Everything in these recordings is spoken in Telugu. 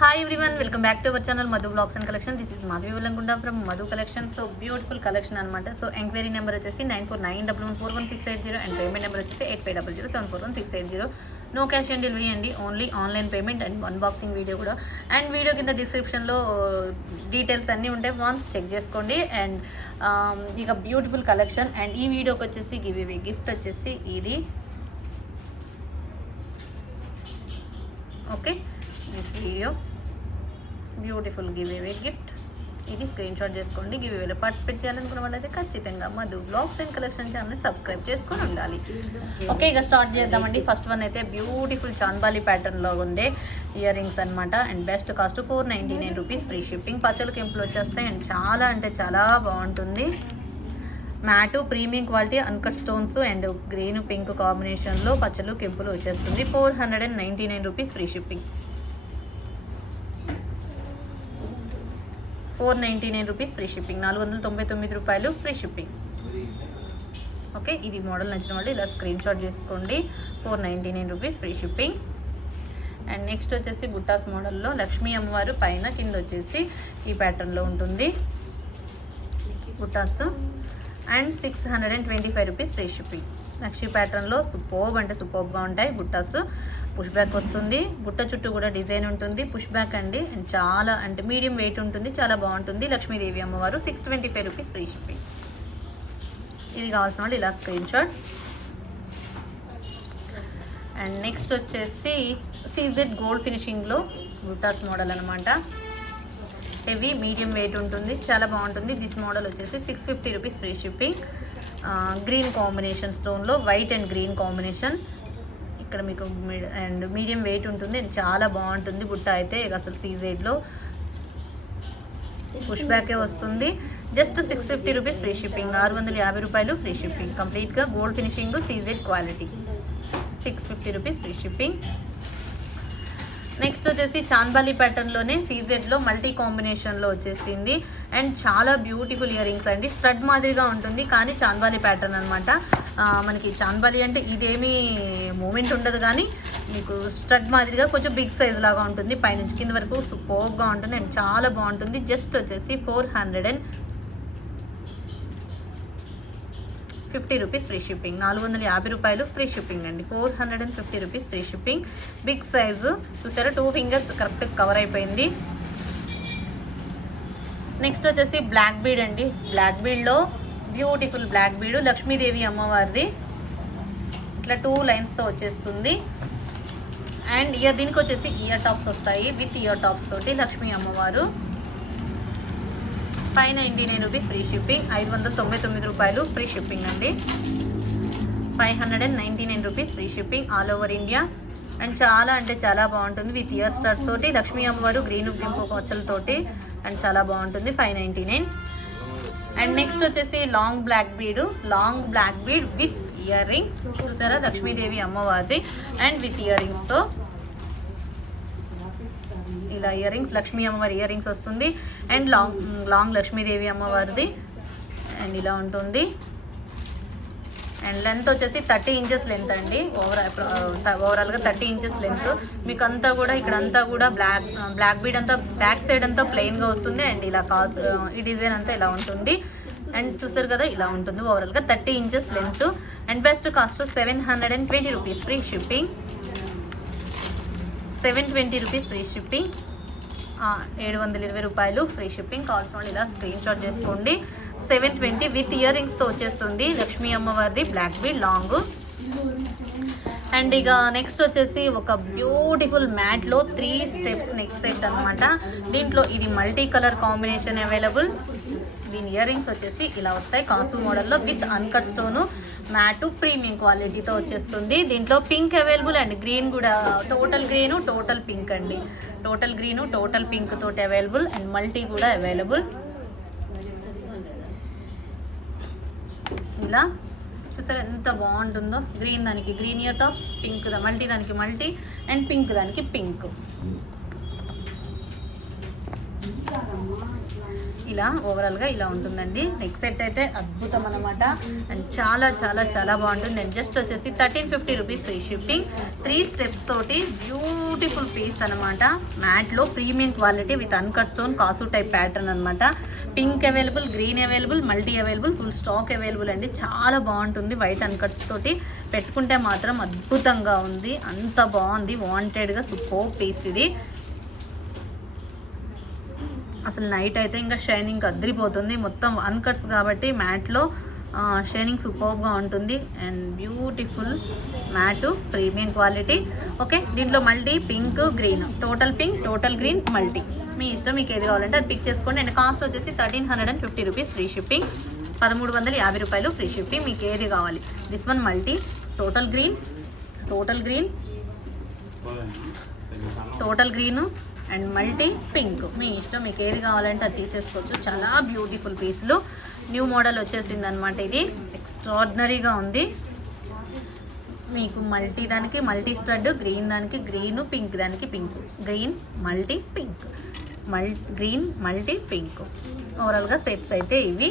Hi everyone, welcome back to our channel Madhu Vlogs and Collection. This is Madhu Velangunda from Madhu Collection. So beautiful collection anamata. So enquiry number vachesi 9491141680 and payment number vachesi 8500741680. No cash on delivery andi, only online payment and unboxing video kuda. And video kinda description lo details anni untayi, once check cheskondi. And ika beautiful collection. And ee video ki vachesi giveaway gift vachesi idi. Okay, this video beautiful give away gift. ఇది స్క్రీన్ షాట్ చేసుకోండి. గివ్ అవేలో పార్టిసిపేట్ చేయాలనుకున్న వాళ్ళైతే ఖచ్చితంగా మధు బ్లాగ్స్ అండ్ కలెక్షన్ ఛానల్ని సబ్స్క్రైబ్ చేసుకొని ఉండాలి. ఓకే, ఇక స్టార్ట్ చేద్దామండి. ఫస్ట్ వన్ అయితే బ్యూటిఫుల్ చాంబాలి ప్యాటర్న్లో ఉండే ఇయర్ రింగ్స్ అనమాట. And best cost 499 rupees, free shipping. పచ్చలు కెంపులు వచ్చేస్తాయి అండ్ చాలా అంటే చాలా బాగుంటుంది. Mat premium quality uncut stones and green pink కాంబినేషన్లో పచ్చలు కెంపులు వచ్చేస్తుంది. 499 rupees, free shipping. 499 rupees, free shipping. 499 రూపాయలు, ఫ్రీ షిప్పింగ్. ఓకే, ఇది మోడల్ నచ్చిన వాళ్ళు ఇలా స్క్రీన్ షాట్ చేసుకోండి. 499 rupees, free shipping. And next వచ్చేసి బుట్టాస్ మోడల్లో లక్ష్మీ అమ్మవారు పైన కింద వచ్చేసి ఈ ప్యాటర్న్లో ఉంటుంది బుట్టాస్. And 625 rupees, free shipping. Lakshmi ప్యాటర్న్లో సూపర్బ్ అంటే సూపర్బ్గా ఉంటాయి బుట్టాస్. పుష్ బ్యాక్ వస్తుంది, బుట్ట చుట్టూ కూడా డిజైన్ ఉంటుంది. పుష్ బ్యాక్ అండి, అండ్ చాలా అంటే మీడియం వెయిట్ ఉంటుంది, చాలా బాగుంటుంది. లక్ష్మీదేవి అమ్మవారు 625 రూపీస్, ఫ్రీ షిప్పింగ్. ఇది కావాల్సిన వాళ్ళు ఇలా స్క్రీన్ షాట్. అండ్ నెక్స్ట్ వచ్చేసి సీజెడ్ గోల్డ్ ఫినిషింగ్లో బుట్టాస్ మోడల్ అనమాట. హెవీ మీడియం వెయిట్ ఉంటుంది, చాలా బాగుంటుంది. దిస్ మోడల్ వచ్చేసి 650 rupees, free shipping. Green combination స్టోన్లో వైట్ అండ్ గ్రీన్ కాంబినేషన్. ఇక్కడ మీకు అండ్ మీడియం వెయిట్ ఉంటుంది అండ్ చాలా బాగుంటుంది బుట్ట అయితే. అసలు సీజెడ్లో పుష్ బ్యాకే వస్తుంది. Just 650 rupees, free shipping. 650 రూపాయలు, ఫ్రీ షిప్పింగ్. కంప్లీట్గా gold finishing, CZ quality. 650 rupees, free shipping. Next వచ్చేసి చాంబాలి ప్యాటర్న్లోనే సీజెడ్లో మల్టీ కాంబినేషన్లో వచ్చేసింది. అండ్ చాలా బ్యూటిఫుల్ ఇయర్ రింగ్స్ అండి. స్టడ్ మాదిరిగా ఉంటుంది కానీ చాంబాలి ప్యాటర్న్ అనమాట. మనకి చాంబాలి అంటే ఇదేమీ మూమెంట్ ఉండదు కానీ మీకు స్టడ్ మాదిరిగా కొంచెం బిగ్ సైజ్ లాగా ఉంటుంది. పైనుంచి కింద వరకు సూపర్గా ఉంటుంది అండ్ చాలా బాగుంటుంది. జస్ట్ వచ్చేసి 450 రూపీస్, ఫ్రీ షిప్పింగ్. 450 రూపాయలు, ఫ్రీ షిప్పింగ్ అండి. 450 rupees, free shipping. Big size చూసారా, 2 ఫింగర్స్ కరెక్ట్గా కవర్ అయిపోయింది. నెక్స్ట్ వచ్చేసి బ్లాక్ బీడ్ అండి. బ్లాక్ బీడ్లో బ్యూటిఫుల్ బ్లాక్ బీడ్ లక్ష్మీదేవి అమ్మవారిది. ఇట్లా 2 లైన్స్తో వచ్చేస్తుంది. అండ్ దీనికి వచ్చేసి ఇయర్ టాప్స్ వస్తాయి. విత్ ఇయర్ టాప్స్ తోటి లక్ష్మీ అమ్మవారు. 599 రూపీస్, ఫ్రీ షిప్పింగ్. 599 రూపాయలు, ఫ్రీ షిప్పింగ్ అండి. 599 rupees, free shipping. All over India. And చాలా అంటే చాలా బాగుంటుంది. విత్ ఇయర్ స్టార్స్ తోటి లక్ష్మీ అమ్మవారు గ్రీన్ పింపు కొచ్చలతోటి అండ్ చాలా బాగుంటుంది. 599. అండ్ నెక్స్ట్ వచ్చేసి long black bead with ear rings. చూసారా, లక్ష్మీదేవి అమ్మవారిది అండ్ విత్ ఇయర్ రింగ్స్తో ఇలా ఇయర్ రింగ్స్, లక్ష్మీ అమ్మవారి ఇయర్ రింగ్స్ వస్తుంది. అండ్ లాంగ్ లక్ష్మీదేవి అమ్మవారిది అండ్ ఇలా ఉంటుంది. అండ్ లెంత్ వచ్చేసి 30 ఇంచెస్ లెంత్ అండి. ఓవరాల్గా 30 ఇంచెస్ లెంత్. మీకు అంతా కూడా ఇక్కడంతా కూడా బ్లాక్ బీడ్ అంతా బ్యాక్ సైడ్ అంతా ప్లెయిన్గా వస్తుంది. అండ్ ఇలా ఈ డిజైన్ అంతా ఇలా ఉంటుంది. అండ్ చూసారు కదా, ఇలా ఉంటుంది. ఓవరాల్గా 30 inches length. And best cost 720 rupees, free shipping. 720 rupees, free shipping. 720 రూపాయలు, ఫ్రీ షిప్పింగ్. కావాల్సిన వాళ్ళు ఇలా స్క్రీన్ షాట్ చేసుకోండి. 720 విత్ ఇయర్ రింగ్స్తో వచ్చేస్తుంది లక్ష్మీ అమ్మవారిది బ్లాక్ బీడ్ లాంగ్. అండ్ ఇక నెక్స్ట్ వచ్చేసి ఒక బ్యూటిఫుల్ మ్యాట్లో 3 స్టెప్స్ నెక్ సెట్ అనమాట. దీంట్లో ఇది మల్టీ కలర్ కాంబినేషన్ అవైలబుల్. దీని ఇయర్ రింగ్స్ వచ్చేసి ఇలా వస్తాయి కాసు మోడల్లో with uncut stone. Mat premium క్వాలిటీతో వచ్చేస్తుంది. దీంట్లో పింక్ అవైలబుల్ అండ్ గ్రీన్ కూడా. టోటల్ గ్రీను, టోటల్ పింక్ అండి. టోటల్ గ్రీను, టోటల్ పింక్ తోటి అవైలబుల్. అండ్ మల్టీ కూడా అవైలబుల్. ఇలా చూసారా ఎంత బాగుంటుందో. గ్రీన్ దానికి green ear tops, pink multi దానికి మల్టీ, అండ్ పింక్ దానికి పింక్. ఇలా ఓవరాల్గా ఇలా ఉంటుందండి. నెక్ సెట్ అయితే అద్భుతం అనమాట. అండ్ చాలా చాలా చాలా బాగుంటుంది. అండ్ జస్ట్ వచ్చేసి 1350 రూపీస్ ఫ్రీ షిప్పింగ్. 3 స్టెప్స్ తోటి బ్యూటిఫుల్ పీస్ అనమాట. మ్యాట్లో premium quality with uncut stone కాసు టైప్ ప్యాటర్న్ అనమాట. Pink available, green available, multi available, full stock available అండి. చాలా బాగుంటుంది. వైట్ అన్కట్స్ తోటి పెట్టుకుంటే మాత్రం అద్భుతంగా ఉంది. అంత బాగుంది. వాంటెడ్గా సూపర్ పీస్ ఇది. అసలు నైట్ అయితే ఇంకా షైనింగ్ అద్దరిపోతుంది. మొత్తం అన్కట్స్ కాబట్టి మ్యాట్లో షైనింగ్ సూపర్గా ఉంటుంది. And beautiful matte premium quality. Okay, దీంట్లో multi pink, green, total pink, total green, multi మీ ఇష్టం. మీకు ఏది కావాలంటే అది పిక్ చేసుకోండి. అండ్ కాస్ట్ వచ్చేసి 1350 రూపీస్ ఫ్రీ షిప్పింగ్. 1350 రూపాయలు ఫ్రీ షిప్పింగ్. మీకు ఏది కావాలి. This one multi, total green, total green, total green and multi pink. మీ ఇష్టం. మీకు ఏది కావాలంటే అది తీసేసుకోవచ్చు. చాలా బ్యూటిఫుల్ పీసులు. న్యూ మోడల్ వచ్చేసింది అనమాట. ఇది ఎక్స్ట్రాడినరీగా ఉంది. మీకు మల్టీ దానికి మల్టీ స్టడ్, గ్రీన్ దానికి గ్రీను, పింక్ దానికి pink, green multi pink, green multi pink. ఓవరాల్గా సెట్స్ అయితే ఇవి.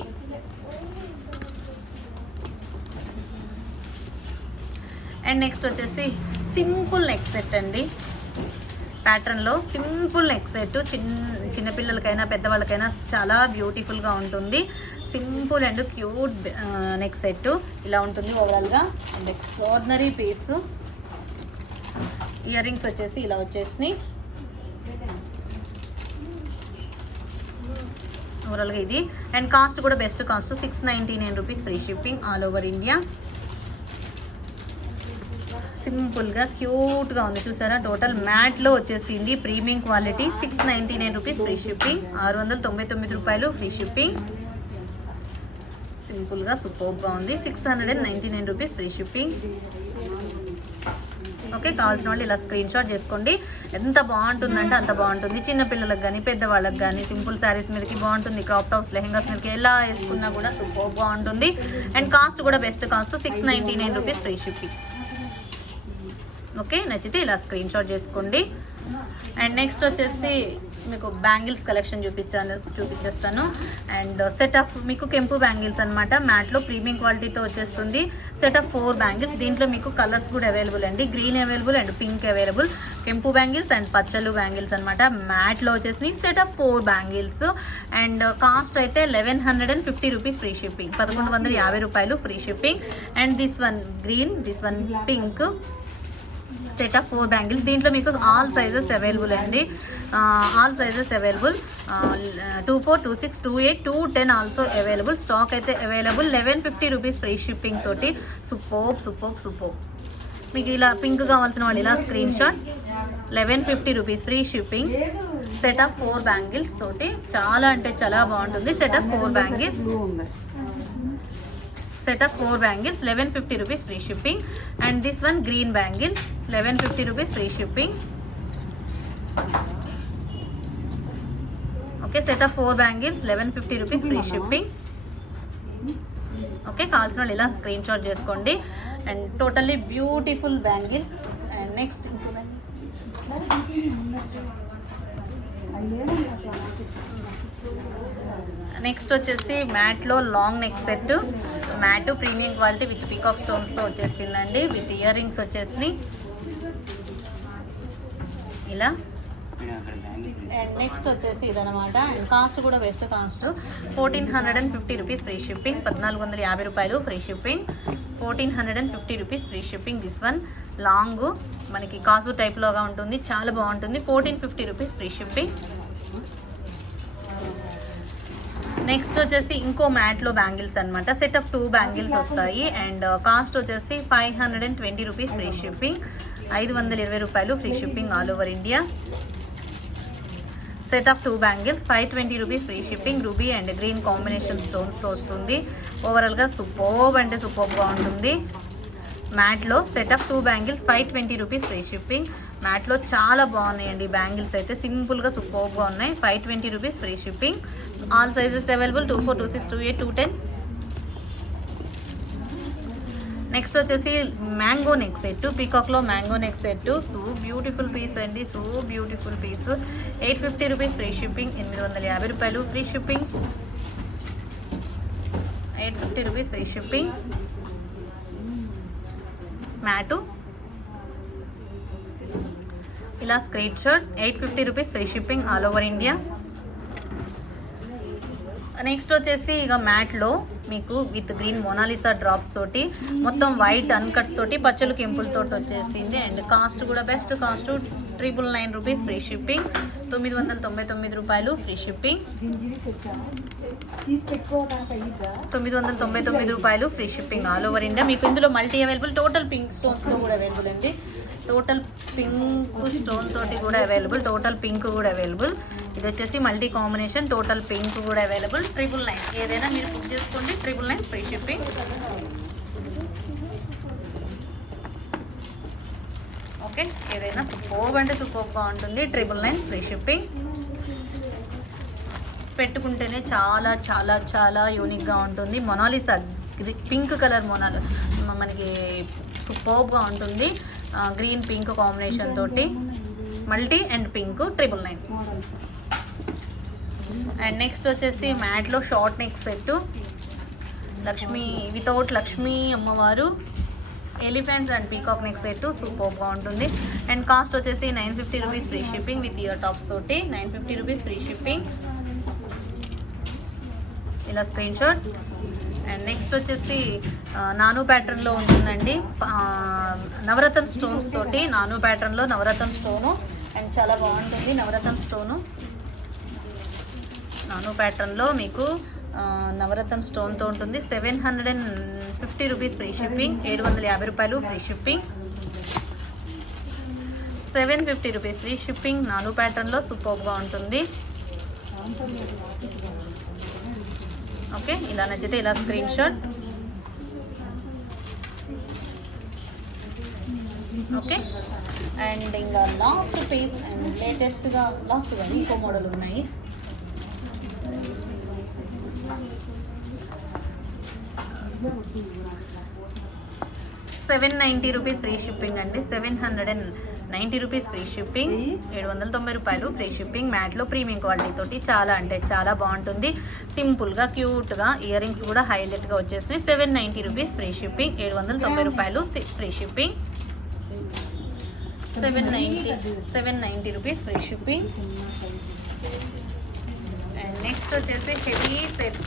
అండ్ నెక్స్ట్ వచ్చేసి సింపుల్ నెక్ సెట్ అండి. ప్యాటర్న్లో సింపుల్ నెక్ సెట్. చిన్నపిల్లలకైనా పెద్దవాళ్ళకైనా చాలా బ్యూటిఫుల్గా ఉంటుంది. Simple and cute neck set ఇలా ఉంటుంది ఓవరాల్గా. And extraordinary piece. Ear rings వచ్చేసి ఇలా వచ్చేసినాయి. ఓవరాల్గా ఇది. అండ్ కాస్ట్ కూడా best cost 699 rupees free shipping all over India. సింపుల్గా క్యూట్గా ఉంది. చూసారా, టోటల్ మ్యాట్లో వచ్చేసింది. Premium quality. 699 rupees free shipping. 699 రూపాయలు ఫ్రీ షిప్పింగ్. సింపుల్గా సూపర్గా ఉంది. 699 రూపీస్ ఫ్రీ షిప్పింగ్. ఓకే, కావాల్సిన వాళ్ళు ఇలా స్క్రీన్ షాట్ చేసుకోండి. ఎంత బాగుంటుందంటే అంత బాగుంటుంది. చిన్నపిల్లలకు కానీ పెద్దవాళ్ళకి కానీ సింపుల్ శారీస్ మీదకి బాగుంటుంది. క్రాప్ టాప్స్, లెహెంగాస్ మీదకి ఎలా వేసుకున్నా కూడా సూపర్ బాగుంటుంది. అండ్ కాస్ట్ కూడా best cost 699 rupees free shipping. Okay, నచ్చితే ఇలా స్క్రీన్ షాట్ చేసుకోండి. అండ్ నెక్స్ట్ వచ్చేసి మీకు బ్యాంగిల్స్ కలెక్షన్ చూపించేస్తాను. అండ్ సెట్ ఆఫ్ మీకు కెంపు బ్యాంగిల్స్ అనమాట. మ్యాట్లో ప్రీమియం క్వాలిటీతో వచ్చేస్తుంది. Set of 4 bangles. దీంట్లో మీకు కలర్స్ కూడా అవైలబుల్ అండి. Green available and pink available. కెంపు బ్యాంగిల్స్ అండ్ పచ్చలు బ్యాంగిల్స్ అనమాట. మ్యాట్లో వచ్చేసి set of 4 bangles. And cost అయితే 1150 రూపీస్ ఫ్రీ షిప్పింగ్. 1150 రూపాయలు free shipping. And this one green, this one pink. Set of 4 bangles. దీంట్లో మీకు ఆల్ సైజెస్ అవైలబుల్ అండి. All sizes available. 24, 26, 28, 210 also available. Stock అయితే అవైలబుల్. 1150 రూపీస్ ఫ్రీ షిప్పింగ్ తోటి సూపర్. మీకు ఇలా పింక్ కావాల్సిన వాళ్ళు ఇలా screen shot. 1150 rupees free shipping. Set of 4 bangles తోటి చాలా అంటే చాలా బాగుంటుంది. Set of 4 bangles. Set of 4 bangles 1150 rupees free shipping. And this one green bangles 1150 rupees free shipping. Okay, set of 4 bangles 1150 rupees free shipping. Okay, కావాల్సిన వాళ్ళు ఇలా స్క్రీన్ షాట్ చేసుకోండి. And totally beautiful bangles. And next వచ్చేసి మ్యాట్లో long neck set. Matte premium quality with peacock స్టోన్స్తో వచ్చేసిందండి. విత్ ఇయర్ రింగ్స్ వచ్చేసి ఇలా. అండ్ నెక్స్ట్ వచ్చేసి ఇదనమాట. అండ్ కాస్ట్ కూడా best cost 1450 rupees free shipping. 1450 రూపాయలు free shipping. 1450 rupees free shipping. This one long మనకి కాసు టైప్లోగా ఉంటుంది. చాలా బాగుంటుంది. 1450 రూపీస్ ఫ్రీ షిప్పింగ్. నెక్స్ట్ వచ్చేసి ఇంకో మ్యాట్లో బ్యాంగిల్స్ అనమాట. సెట్ ఆఫ్ 2 బ్యాంగిల్స్ వస్తాయి. అండ్ కాస్ట్ వచ్చేసి 520 రూపీస్ ఫ్రీ షిప్పింగ్. 520 రూపాయలు free shipping all over India. Set of 2 bangles 520 rupees free shipping. Ruby and green combination స్టోన్స్తో వస్తుంది. ఓవరాల్గా సూపర్బ్ అంటే సూపర్గా ఉంటుంది. మ్యాట్లో set of 2 bangles 520 rupees free shipping. మ్యాట్లో చాలా బాగున్నాయండి బ్యాంగిల్స్ అయితే. సింపుల్గా సూపర్గా ఉన్నాయి. 520 rupees free shipping. All sizes available. 24, 26, 28, 210. Next వచ్చేసి మ్యాంగో నెక్ సెట్, పీకాక్లో mango neck set. So beautiful piece అండి, so beautiful piece. 850 rupees free shipping, 850 రూపాయలు free shipping. 850 rupees free shipping. Matte ఇలా screen shot, 850 rupees free shipping all over India. Next వచ్చేసి ఇక మ్యాట్లో మీకు విత్ గ్రీన్ మోనాలిసా డ్రాప్స్ తోటి, మొత్తం వైట్ అన్కట్స్ తోటి, పచ్చలు కెంపులతో వచ్చేసింది. అండ్ కాస్ట్ కూడా best cost 999 rupees free shipping, 999 రూపాయలు ఫ్రీ షిప్పింగ్. 999 రూపాయలు free shipping all over India. మీకు ఇందులో మల్టీ అవైలబుల్, టోటల్ పింక్ స్టోన్స్తో కూడా అవైలబుల్ అండి. టోటల్ పింక్ స్టోన్ తోటి కూడా అవైలబుల్, టోటల్ పింక్ కూడా అవైలబుల్. ఇది వచ్చేసి మల్టీ కాంబినేషన్, టోటల్ పింక్ కూడా అవైలబుల్. 999 ఏదైనా మీరు బుక్ చేసుకోండి, 999 ఫ్రీ షిప్పింగ్. ఓకే, ఏదైనా సూపర్ అంటే సూపర్గా ఉంటుంది, 999 ఫ్రీ షిప్పింగ్. పెట్టుకుంటేనే చాలా చాలా చాలా యూనిక్గా ఉంటుంది. మొనాలిసా పింక్ కలర్ మనకి సూపర్గా ఉంటుంది. గ్రీన్ పింక్ కాంబినేషన్ తోటి multi and pink 999. And next వచ్చేసి మ్యాట్లో short neck set, Lakshmi without Lakshmi అమ్మవారు, elephants and peacock neck set సూపర్గా ఉంటుంది. అండ్ కాస్ట్ వచ్చేసి 950 rupees free shipping with ear tops తోటి, 950 రూపీస్ ఫ్రీ షిప్పింగ్. ఇలా స్క్రీన్ షాట్. అండ్ నెక్స్ట్ వచ్చేసి నాను ప్యాటర్న్లో ఉంటుందండి, నవరత్న స్టోన్స్ తోటి, నాను ప్యాటర్న్లో నవరత్న స్టోను. అండ్ చాలా బాగుంటుంది నవరత్న స్టోను. నాను ప్యాటర్న్లో మీకు నవరత్న స్టోన్తో ఉంటుంది. 750 రూపీస్ ఫ్రీ షిప్పింగ్, 750 రూపాయలు free shipping. 750 rupees free shipping. నాను ప్యాటర్న్లో సూపర్గా ఉంటుంది. ఓకే, ఇలా నచ్చితే ఇలా స్క్రీన్ షాట్. ఓకే, అండ్ ఇంకా లాస్ట్ పీస్ అండ్ లేటెస్ట్గా లాస్ట్గా ఇంకో మోడల్ ఉన్నాయి. $790 రూపీస్ ఫ్రీ షిప్పింగ్ అండి, 790 రూపీస్ ఫ్రీ షిప్పింగ్, 790 రూపాయలు ఫ్రీ షిప్పింగ్. మ్యాట్లో ప్రీమియం క్వాలిటీ తోటి చాలా అంటే చాలా బాగుంటుంది. సింపుల్గా క్యూట్గా ఇయర్ రింగ్స్ కూడా హైలైట్గా వచ్చేసినాయి. 790 రూపీస్ ఫ్రీ షిప్పింగ్, 790 రూపాయలు free shipping. 790 rupees free shipping. And next వచ్చేసి హెవీ సెట్,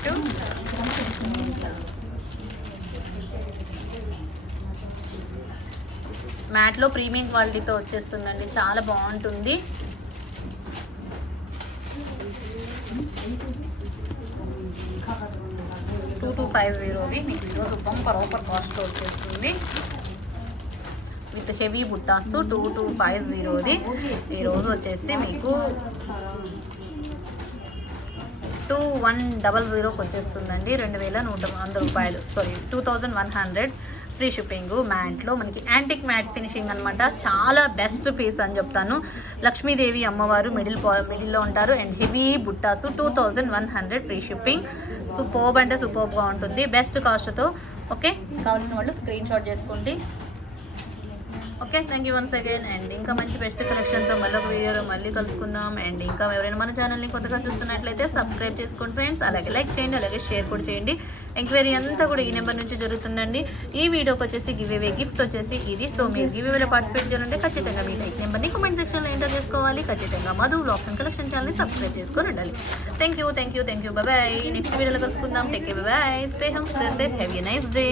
మ్యాట్లో ప్రీమియం క్వాలిటీతో వచ్చేస్తుందండి, చాలా బాగుంటుంది. $2250 మీకు ఈరోజు బంపర్ ఆఫర్ కాస్ట్లో వచ్చేస్తుంది విత్ హెవీ బుట్టాస్. 2250 ఈరోజు వచ్చేసి మీకు 2100 వచ్చేస్తుందండి, 2100 రూపాయలు. Sorry 2100 free shipping. మ్యాట్లో మనకి యాంటిక్ మ్యాట్ ఫినిషింగ్ అనమాట, చాలా బెస్ట్ పీస్ అని చెప్తాను. లక్ష్మీదేవి అమ్మవారు మిడిల్లో ఉంటారు. అండ్ హెవీ బుట్టాసు 2100 ఫ్రీ షిప్పింగ్. సూపర్బ్ అంటే సూపర్బ్గా ఉంటుంది, బెస్ట్ కాస్ట్తో. ఓకే, కావాల్సిన వాళ్ళు స్క్రీన్ షాట్ చేసుకోండి. Okay, thank you once again. And ఇంకా మంచి బెస్ట్ కలెక్షన్తో మళ్ళీ ఒక వీడియోలో మళ్ళీ కలుసుకుందాం. అండ్ ఇంకా ఎవరైనా మన ఛానల్ని కొత్తగా చూస్తున్నట్లయితే సబ్స్క్రైబ్ చేసుకోండి ఫ్రెండ్స్, అలాగే లైక్ చేయండి, అలాగే షేర్ కూడా చేయండి. ఎంక్వైరీ అంతా కూడా ఈ నెంబర్ నుంచి జరుగుతుందండి. ఈ వీడియోకి వచ్చేసి గివ్ అవే గిఫ్ట్ వచ్చేసి ఇది. సో మీరు గివ్ అవేలో పార్టిసిపేట్ చేయాలంటే ఖచ్చితంగా మీ లైక్ నెంబర్ని కామెంట్ సెక్షన్లో ఎంటర్ చేసుకోవాలి. ఖచ్చితంగా మధు వ్లాగ్స్ అండ్ కలెక్షన్ ఛానల్ని సబ్స్క్రైబ్ చేసుకొని ఉండాలి. Thank you. బాయ్. నెక్స్ట్ వీడియోలో కలుసుకుందాం. Take care, bye. Stay home, stay safe, have a nice day.